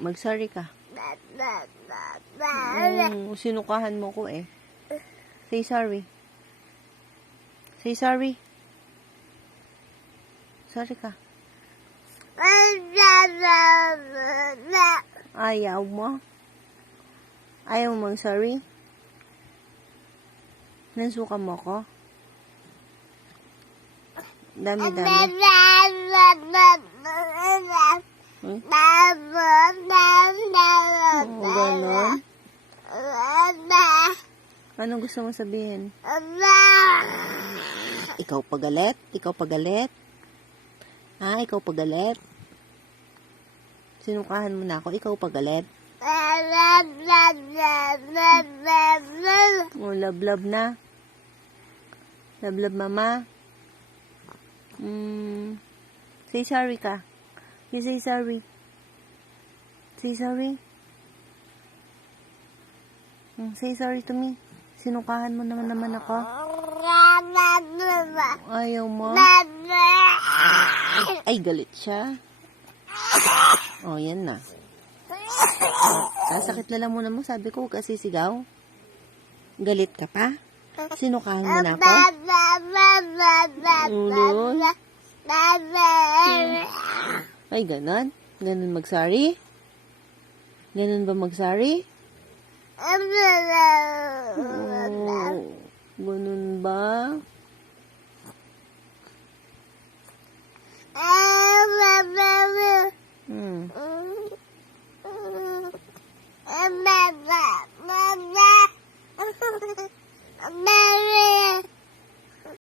Mag-sorry ka. Sinukahan mo ko eh. Say sorry. Say sorry. Sorry ka. Ayaw mo? Ayaw mo mag-sorry? Nansuka mo ko? Dami-dami. Ganon? Anong gusto mo sabihin? Ikaw pagalit? Ikaw pagalit? Ha? Ikaw pagalit? Sinukahan mo na ako. Ikaw pagalit? Oh, love na. Love mama. Say sorry ka. You say sorry. Say sorry. Say sorry to me. Sinukahan mo naman ako. Ayaw mo? Ay, galit siya. Oh, yan na. Sasakit lala muna mo. Sabi ko, huwag ka sisigaw. Galit ka pa? Sinukahan mo na ako? Ulo. Ay, ganon? Ganon mag-sorry? Ganon ba mag-sorry? Oh, ganon ba?